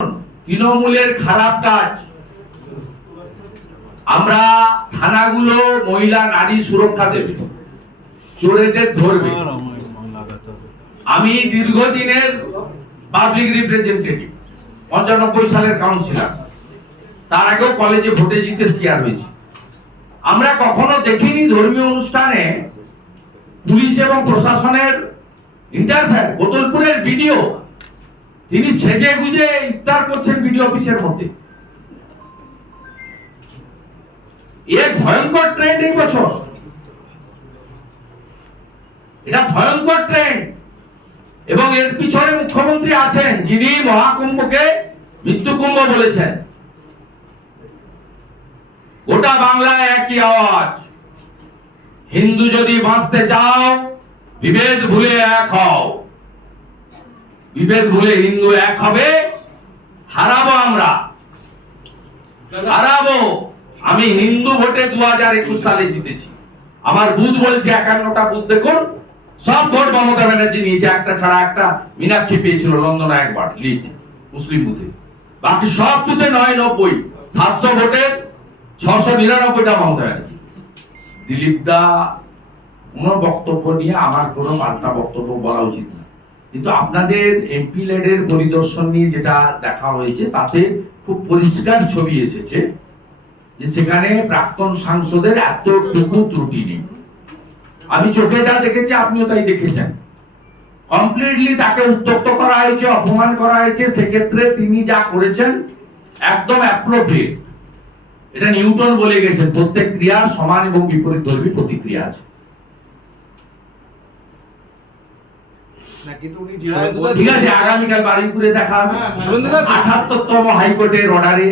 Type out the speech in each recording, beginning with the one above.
তৃণমূলের খারাপ কাজ। আমরা থানাগুলো মহিলা নারী সুরক্ষা দেবে চোরেদের ধরবে। আমি দীর্ঘদিনের পাবলিক রিপ্রেজেন্টেটিভ পঁচানব্বই সালের কাউন্সিলর তার আগেও কলেজে ভোটে জিতে শেয়ার হয়েছি। আমরা কখনো দেখিনি ধর্মীয় অনুষ্ঠানে পুলিশ এবং প্রশাসনের ইন্টারফেয়ার বোতলপুরের ভিডিও তিনি সেজে গুজে ইফতার করছেন বিডিও অফিসের মধ্যে। এক ভয়ঙ্কর ট্রেন্ড এই বছর। এটা ভয়ঙ্কর ট্রেন্ড এবং এর পিছনে মুখ্যমন্ত্রী আছেন যিনি মহাকুম্ভকে মৃত্যু কুম্ভ বলেছেন। গোটা বাংলায় একই আওয়াজ। হিন্দু যদি বাঁচতে চাও, বিভেদ ভুলে এক হও। বিভেদ ভুলে হিন্দু এক হবে, হারাবো আমরা। হারাবো। আমি হিন্দু ভোটে দু হাজার একুশ সালে জিতেছি। আমার বুথ বলছে একান্নটা বুথ দেখুন। সব ভোট মমতা ব্যানার্জি নিয়েছে, একটা ছাড়া একটা মীনাক্ষী পেয়েছিল লন্ডনে একবার, লিড, মুসলিম বুথে। বাকি সব বুথে নয় নব্বই সাতশো ভোটে ছশো নিরানব্বইটা মমতা ব্যানার্জি দিলীপ দা, কোনো বক্তব্য নিয়ে আমার কোনো পাল্টা বক্তব্য বলা উচিত না। কিন্তু আপনাদের এমপি লেডের পরিদর্শন নিয়ে যেটা দেখা হয়েছে, তাতে খুব পরিষ্কার ছবি এসেছে যে সেখানে প্রাক্তন সাংসদের এতটুকু ত্রুটি নেই। আমি চোখে যা দেখেছি, আপনিও তাই দেখেছেন। কমপ্লিটলি তাকে উত্তপ্ত করা হয়েছে, অপমান করা হয়েছে, সেক্ষেত্রে তিনি যা করেছেন একদম অ্যাপ্রোপ্রিয়েট এটা নিউটন বলে গেছেন, প্রত্যেক ক্রিয়ার সমান এবং বিপরীত ধর্মী প্রতিক্রিয়া আছে না কিন্তু উনি শুভেন্দুদা, ঠিক আছে আগামীকাল বারুইপুরে দেখা শুভেন্দুদা, আঠাত্তরতম হাইকোর্টের অর্ডারে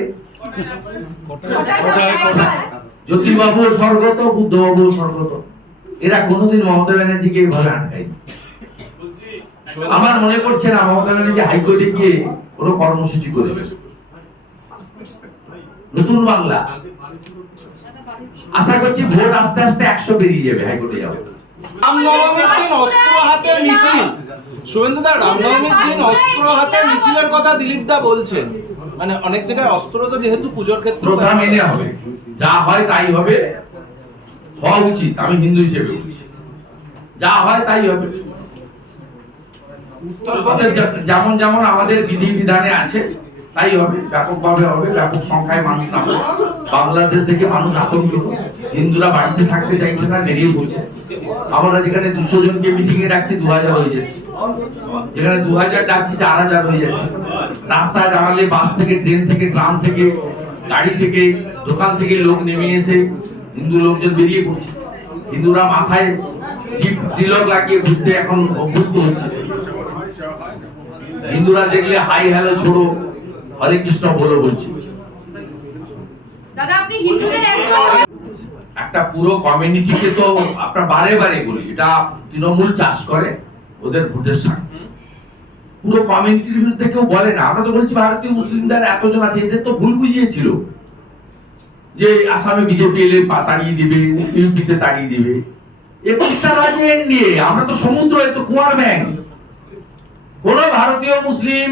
জ্যোতিবাবু স্বর্গত বুদ্ধবাবু স্বর্গত। এরা কোনোদিন মমতা ব্যানার্জিকে আটকায়নি। আমার মনে পড়ছে না মমতা ব্যানার্জি হাইকোর্টে গিয়ে কোনো কর্মসূচি করেছে। নতুন বাংলা। আশা করছি ভোট আস্তে আস্তে একশো বেরিয়ে যাবে হাইকোর্টে যাবে রামনবমীর দিন অস্ত্র হাতে মিছিল। শুভেন্দুদা রামনবমীর দিন অস্ত্র হাতে মিছিলের কথা দিলীপ দা বলছেন। মানে অনেক জায়গায় অস্ত্র তো যেহেতু পুজোর ক্ষেত্রে প্রথা মেনে হবে। যা হয় তাই হবে। হওয়া উচিত। আমি হিন্দু হিসেবে বলছি। যা হয় তাই হবে। আমাদের যেমন যেমন আমাদের বিধি বিধানে আছে তাই হবে। ব্যাপকভাবে হবে। ব্যাপক সংখ্যায় মানুষ নামবে। বাংলাদেশ থেকে মানুষ আতঙ্কিত। হিন্দুরা বাড়িতে থাকতে চাইছে না বেরিয়ে পড়ছে। আমরা যেখানে দুশো জনকে মিটিং এ ডাকছি দু হাজার হয়ে যাচ্ছে। যেখানে দু হাজার ডাকছি চার হাজার হয়ে যাচ্ছে। রাস্তায় দাঁড়ালে বাস থেকে, ট্রেন থেকে, ট্রাম থেকে, গাড়ি থেকে, দোকান থেকে লোক নেমে এসে হিন্দু লোকজন বেরিয়ে পড়ছে। হিন্দুরা মাথায় তিলক লাগিয়ে ঘুরতে এখন অভ্যস্ত হচ্ছে। হিন্দুরা দেখলে, হাই, হ্যালো, ছোড়ো। হরে কৃষ্ণ বলো বলছি। দাদা, আপনি হিন্দুদের একজন একটা পুরো কমিউনিটিকে তো আপনার বারে বারে বলি এটা তৃণমূল চাষ করে ওদের ভোটের সাথে পুরো কমিউনিটির বিরুদ্ধে কেউ বলে না। আমরা তো বলছি ভারতীয় মুসলিমদের এতজন আছে এদের তো ভুল বুঝিয়েছিল। যে আসামে বিজেপি এলে তাড়িয়ে দিবে ইউপিতে তাড়িয়ে দিবে। একুশটা রাজ্যে নিয়ে আমরা তো সমুদ্র এ তো কুয়ার ব্যাংক কোন ভারতীয় মুসলিম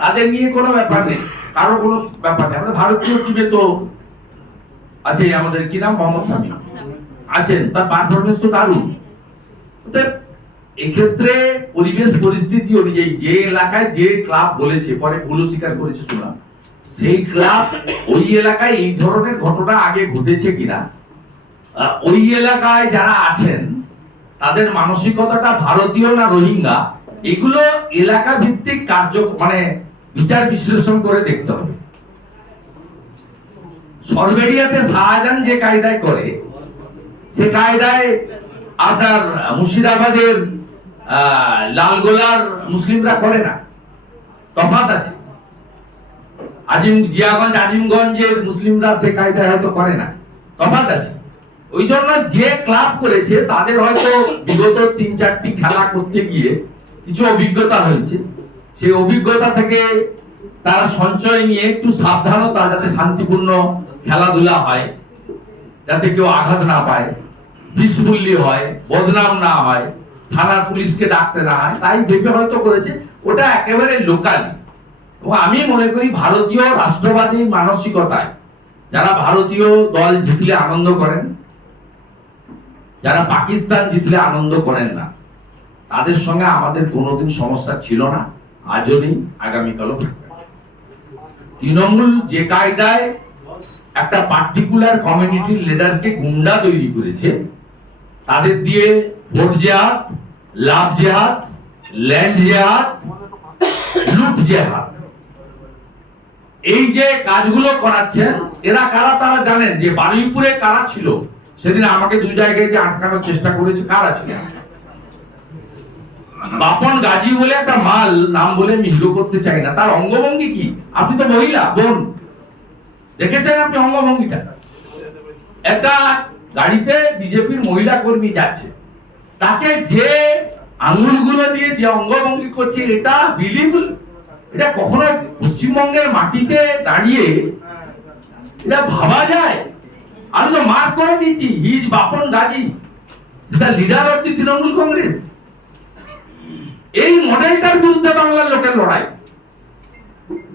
তাদের নিয়ে কোনো ব্যাপার নেই। কারও কোনো ব্যাপার নেই। আমাদের ভারতীয় টিমে তো আছে, আমাদের কি নাম? মোহাম্মদ শামী আছেন, তার পারফরমেন্স তো দারুণ। এক্ষেত্রে পরিবেশ পরিস্থিতি অনুযায়ী যে এলাকায় যে ক্লাব বলেছে, পরে ভুল স্বীকার করেছে শোনা সেই ক্লাব ওই এলাকায় এই ধরনের ঘটনা আগে ঘটেছে কিনা? ওই এলাকায় যারা আছেন, তাদের মানসিকতাটা ভারতীয় না রোহিঙ্গা? এগুলো এলাকা ভিত্তিক কার্য মানে বিচার বিশ্লেষণ করে দেখতে হবে। সরবেরিয়াতে শাহজাহান যে কায়দায় করে, সে কায়দায় আপনার মুর্শিদাবাদের লালগোলার মুসলিমরা করে না। তফাৎ আছে। আজিম, জিয়াগঞ্জ আজিমগঞ্জের মুসলিমরা সে কায়দায় হয়তো করে না। তফাৎ আছে। ওই জন্য যে ক্লাব করেছে, তাদের হয়তো বিগত তিন, চারটি খেলা করতে গিয়ে কিছু অভিজ্ঞতা হয়েছে। সেই অভিজ্ঞতা থেকে তারা সঞ্চয় নিয়ে একটু সাবধানতা, যাতে শান্তিপূর্ণ খেলাধুলা হয়, যাতে কেউ আঘাত না পায় পিসফুল্লি হয়, বদনাম না হয়, থানার পুলিশকে ডাকতে না হয়, তাই ভেবে হয়তো করেছে। ওটা একেবারে লোকালি এবং আমি মনে করি ভারতীয় রাষ্ট্রবাদী মানসিকতায়, যারা ভারতীয় দল জিতলে আনন্দ করেন, যারা পাকিস্তান জিতলে আনন্দ করেন না, তাদের সঙ্গে আমাদের কোনোদিন সমস্যা ছিল না, আজও নেই, আগামীকালও থাকবে তৃণমূল যে কায়দায় একটা পার্টিকুলার কমিউনিটির লিডারকে গুন্ডা তৈরি করেছে। তাদের দিয়ে ভোট জেহাদ, লাভ জেহাদ, ল্যান্ড জেহাদ, লুট জেহাদ। এই যে কাজগুলো করাচ্ছেন এরা কারা তারা জানেন যে বারুইপুরে কারা ছিল? সেদিন আমাকে দুই জায়গায় যে আটকানোর চেষ্টা করেছে, কারা ছিল? বাপন গাজী বলে একটা মাল, নাম বলে আমি হিরো করতে চাই না। তার অঙ্গভঙ্গি কি? আপনি তো মহিলা, বোন। দেখেছেন আপনি অঙ্গভঙ্গিটা একটা গাড়িতে বিজেপির মহিলা কর্মী যাচ্ছে। তাকে যে আঙুলগুলো দিয়ে যে অঙ্গভঙ্গি করছে, এটা বিলিবল এটা কখনো পশ্চিমবঙ্গের মাটিতে দাঁড়িয়ে এটা ভাবা যায়? আমি তো মার্ক করে দিয়েছি his Bapan Gazi. The leader of the Trinamool Congress. এই মডেলটার বিরুদ্ধে বাংলার লোকের লড়াই।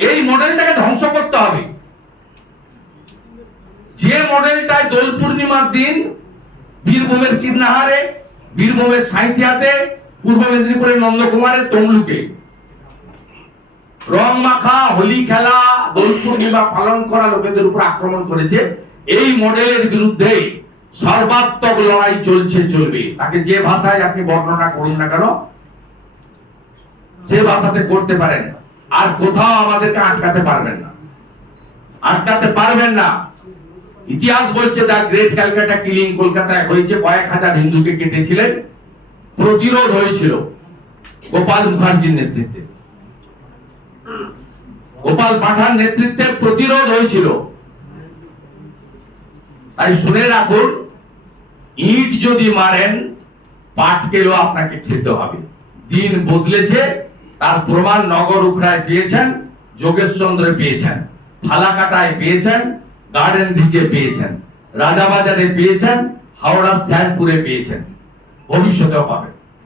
এই মডেলটাকে ধ্বংস করতে হবে। যে মডেলটায় দোল পূর্ণিমার দিন বীরভূমের কীর্ণাহারে বীরভূমের সাঁইথিয়াতে, পূর্ব মেদিনীপুরের নন্দকুমারের তমলুকে। রং মাখা, হোলি খেলা, দোল পূর্ণিমা পালন করা লোকেদের উপর আক্রমণ করেছে। এই মডেলের বিরুদ্ধে সর্বাত্মক লড়াই চলছে, চলবে। তাকে যে ভাষায় আপনি বর্ণনা করুন না কেন, সে ভাষাতে করতে পারেন আর কোথাও আমাদেরকে আটকাতে পারবেন না। আটকাতে পারবেন না। ইতিহাস বলছে দা গ্রেট ক্যালকাটা কিলিং কলকাতায় হয়েছে, কয়েক হাজার হিন্দুকে কেটেছিলেন। প্রতিরোধ হয়েছিল গোপাল মুখার্জির নেতৃত্বে। গোপাল পাঠান নেতৃত্বে প্রতিরোধ হয়েছিল। তাই শুনে রাখুন, ইট যদি মারেন, পাটকেলও আপনাকে খেতে হবে। দিন বদলেছে, তার প্রমাণ নগর উখড়ায় পেয়েছেন যোগেশ চন্দ্রে পেয়েছেন, ফালাকাটায় পেয়েছেন গার্ডেন ব্রিজে পেয়েছেন রাজাবাজারে পেয়েছেন হাওড়া শ্যানপুরে পেয়েছেন। ভবিষ্যতেও পাবেন।